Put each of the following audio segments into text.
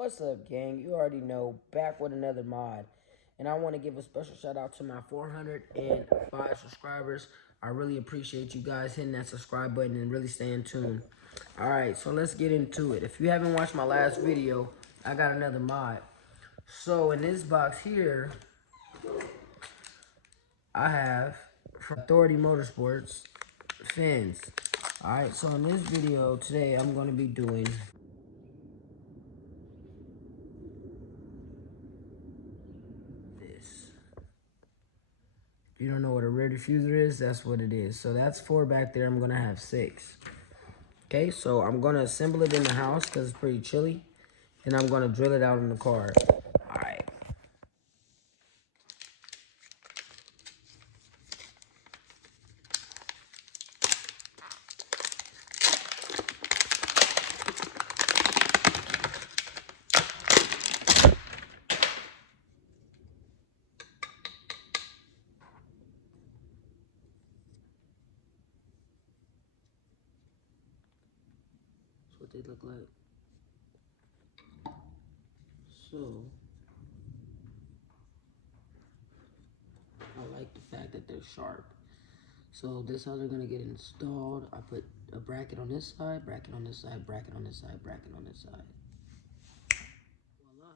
What's up, gang? You already know, back with another mod. And I want to give a special shout out to my 405 subscribers. I really appreciate you guys hitting that subscribe button and really staying tuned. Alright, so let's get into it. If you haven't watched my last video, I got another mod. So in this box here, I have from Authority Motorsports fins. Alright, so in this video today, I'm going to be doing this. If you don't know what a rear diffuser is, that's what it is. So that's 4 back there. I'm going to have 6. Okay, so I'm going to assemble it in the house because it's pretty chilly. And I'm going to drill it out in the car. All right. That's what they look like. So, I like the fact that they're sharp. So this is how they're going to get installed. I put a bracket on this side, bracket on this side, bracket on this side, bracket on this side. Voila.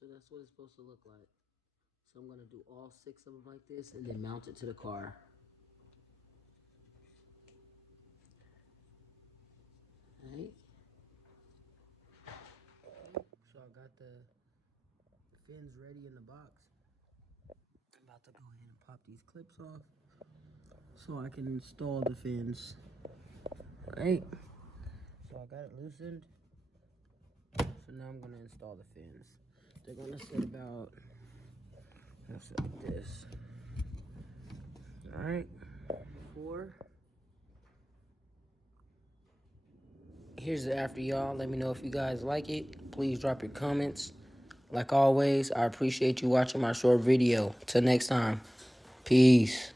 So that's what it's supposed to look like. So I'm going to do all 6 of them like this and then mount it to the car. Alright. So I got the fins ready in the box. I'm about to go ahead and pop these clips off so I can install the fins. Alright. So I got it loosened. So now I'm going to install the fins. They're going to sit about, let's say like this. Alright. 4. Here's the after, y'all. Let me know if you guys like it. Please drop your comments. Like always, I appreciate you watching my short video. Till next time. Peace.